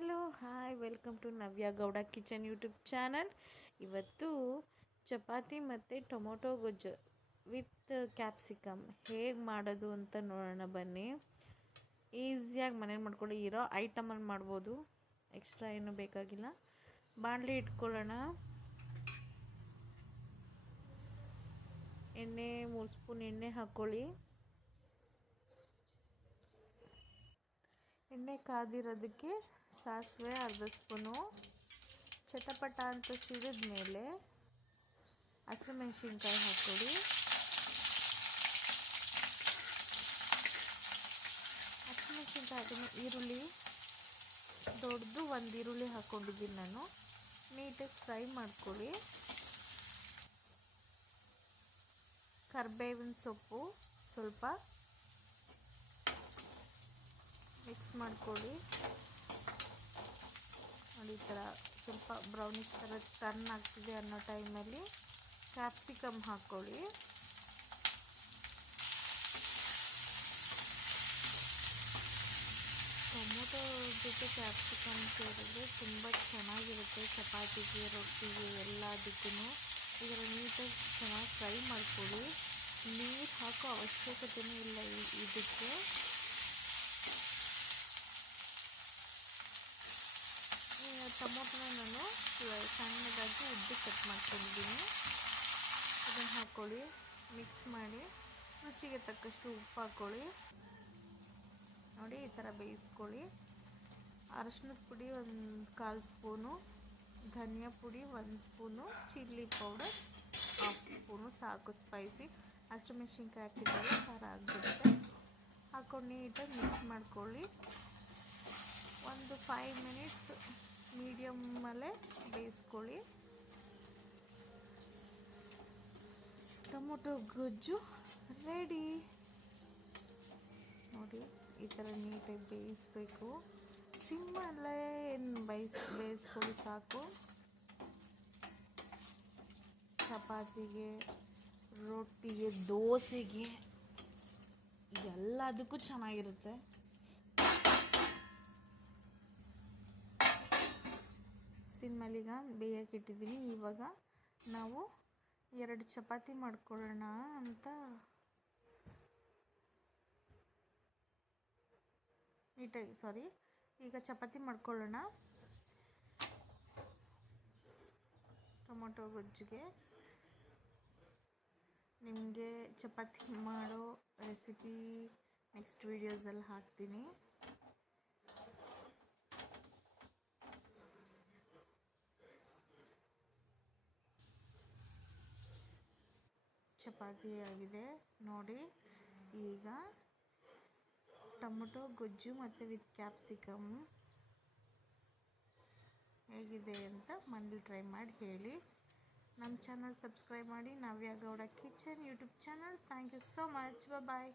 Hello hi welcome to Navya Gowda kitchen YouTube channel. ಇವತ್ತು ಚಪಾತಿ ಮತ್ತು tomato ಗೊಜ್ಜು ವಿತ್ ಕ್ಯಾಪ್ಸಿಕಮ್ ಹೇಗೆ ಮಾಡೋದು ಅಂತ ನೋಡೋಣ ಬನ್ನಿ. ಈಸಿಯಾಗಿ ಮನೇಲಿ ಮಾಡ್ಕೊಳ್ಳಿ, ಇರೋ ಐಟಮಲ್ಲಿ ಮಾಡ್ಬೋದು, ಎಕ್ಸ್ಟ್ರಾ ಏನೂ ಬೇಕಾಗಿಲ್ಲ. ಬಾಣಲಿ ಇಟ್ಕೊಳ್ಳೋಣ. ಎಣ್ಣೆ 3 ಸ್ಪೂನ್ ಎಣ್ಣೆ ಹಾಕ್ಕೊಳ್ಳಿ. ಎಣ್ಣೆ ಕಾದಿರೋದಕ್ಕೆ ಸಾಸಿವೆ ಅರ್ಧ ಸ್ಪೂನು. ಚಟಪಟ ಅಂತ ಸಿಡಿದ ಮೇಲೆ ಹಸಿಮೆಣ್ಸಿನ್ಕಾಯಿ ಹಾಕ್ಕೊಳ್ಳಿ. ಹಸಿಮೆಣ್ಸಿನ್ಕಾಯಿ ಹಾಕಿದ್ಮೇಲೆ ಈರುಳ್ಳಿ, ದೊಡ್ಡದು ಒಂದು ಈರುಳ್ಳಿ ಹಾಕ್ಕೊಂಡಿದ್ದೀನಿ ನಾನು. ನೀಟಾಗಿ ಫ್ರೈ ಮಾಡ್ಕೊಳ್ಳಿ. ಕರಿಬೇವಿನ ಸೊಪ್ಪು ಸ್ವಲ್ಪ ಮಿಕ್ಸ್ ಮಾಡ್ಕೊಳ್ಳಿ. ನೋಡಿ, ಈ ಥರ ಸ್ವಲ್ಪ ಬ್ರೌನಿಶ್ ಥರ ಟರ್ನ್ ಆಗ್ತಿದೆ ಅನ್ನೋ ಟೈಮಲ್ಲಿ ಕ್ಯಾಪ್ಸಿಕಮ್ ಹಾಕ್ಕೊಳ್ಳಿ. ಟೊಮೊಟೊ ಜೊತೆ ಕ್ಯಾಪ್ಸಿಕಮ್ ಸೇರಿದ್ರೆ ತುಂಬ ಚೆನ್ನಾಗಿರುತ್ತೆ. ಚಪಾತಿಗೆ, ರೊಟ್ಟಿಗೆ ಎಲ್ಲದಕ್ಕೂ ಇದರ ನೀಟಾಗಿ ಚೆನ್ನಾಗಿ ಫ್ರೈ ಮಾಡ್ಕೊಳ್ಳಿ. ನೀರು ಹಾಕೋ ಅವಶ್ಯಕತೆಯೂ ಇಲ್ಲ ಇದಕ್ಕೆ. ಟೊಮೊಟೊನ ನಾನು ಸಣ್ಣದಾಗಿ ಉದ್ದು ಕಟ್ ಮಾಡ್ಕೊಂಡಿದ್ದೀನಿ. ಅದನ್ನು ಹಾಕ್ಕೊಳ್ಳಿ, ಮಿಕ್ಸ್ ಮಾಡಿ ರುಚಿಗೆ ತಕ್ಕಷ್ಟು ಉಪ್ಪು ಹಾಕ್ಕೊಳ್ಳಿ. ನೋಡಿ, ಈ ಥರ ಬೇಯಿಸ್ಕೊಳ್ಳಿ. ಅರಶಿನದ ಪುಡಿ 1/4 ಸ್ಪೂನು, ಧನಿಯಾ ಪುಡಿ 1 ಸ್ಪೂನು, ಚಿಲ್ಲಿ ಪೌಡರ್ 1/2 ಸ್ಪೂನು ಸಾಕು. ಸ್ಪೈಸಿ ಹಸಿಮೆಣ್ಸಿನ್ಕಾಯಿ ಹಾಕಿದರೆ ಖಾರ ಆಗಿಬಿಡುತ್ತೆ. ಹಾಕ್ಕೊಂಡು ನೀಟಾಗಿ ಮಿಕ್ಸ್ ಮಾಡ್ಕೊಳ್ಳಿ. ಒಂದು 5 ಮಿನಿಟ್ಸ್ ಮೀಡಿಯಮ್ಮಲ್ಲೇ ಬೇಯಿಸ್ಕೊಳ್ಳಿ. ಟೊಮೊಟೊ ಗೊಜ್ಜು ರೆಡಿ. ನೋಡಿ, ಈ ಥರ ನೀಟಾಗಿ ಬೇಯಿಸಬೇಕು. ಸಿಮ್ಮಲ್ಲೇ ಬೇಯಿಸ್ಕೊಳ್ಳಿ ಸಾಕು. ಚಪಾತಿಗೆ, ರೊಟ್ಟಿಗೆ, ದೋಸೆಗೆ ಎಲ್ಲದಕ್ಕೂ ಚೆನ್ನಾಗಿರುತ್ತೆ. ಸಿಮ್ಮಲ್ಲೀಗ ಬೇಯಕ್ಕೆ ಇಟ್ಟಿದ್ದೀನಿ. ಇವಾಗ ನಾವು 2 ಚಪಾತಿ ಮಾಡ್ಕೊಳ್ಳೋಣ ಅಂತ ಈಗ ಚಪಾತಿ ಮಾಡ್ಕೊಳ್ಳೋಣ. ಟೊಮೊಟೊ ಗೊಜ್ಜಿಗೆ ನಿಮಗೆ ಚಪಾತಿ ಮಾಡೋ ರೆಸಿಪಿ ನೆಕ್ಸ್ಟ್ ವೀಡಿಯೋಸಲ್ಲಿ ಹಾಕ್ತೀನಿ. ಚಪಾತಿ ಆಗಿದೆ ನೋಡಿ. ಈಗ ಟೊಮೊಟೊ ಗೊಜ್ಜು ಮತ್ತು ವಿತ್ ಕ್ಯಾಪ್ಸಿಕಮ್ ಹೇಗಿದೆ ಅಂತ ಮನೇಲಿ ಟ್ರೈ ಮಾಡಿ ಹೇಳಿ. ನಮ್ಮ ಚಾನಲ್ ಸಬ್ಸ್ಕ್ರೈಬ್ ಮಾಡಿ, Navya Gowda kitchen YouTube channel. Thank you so much. Bye.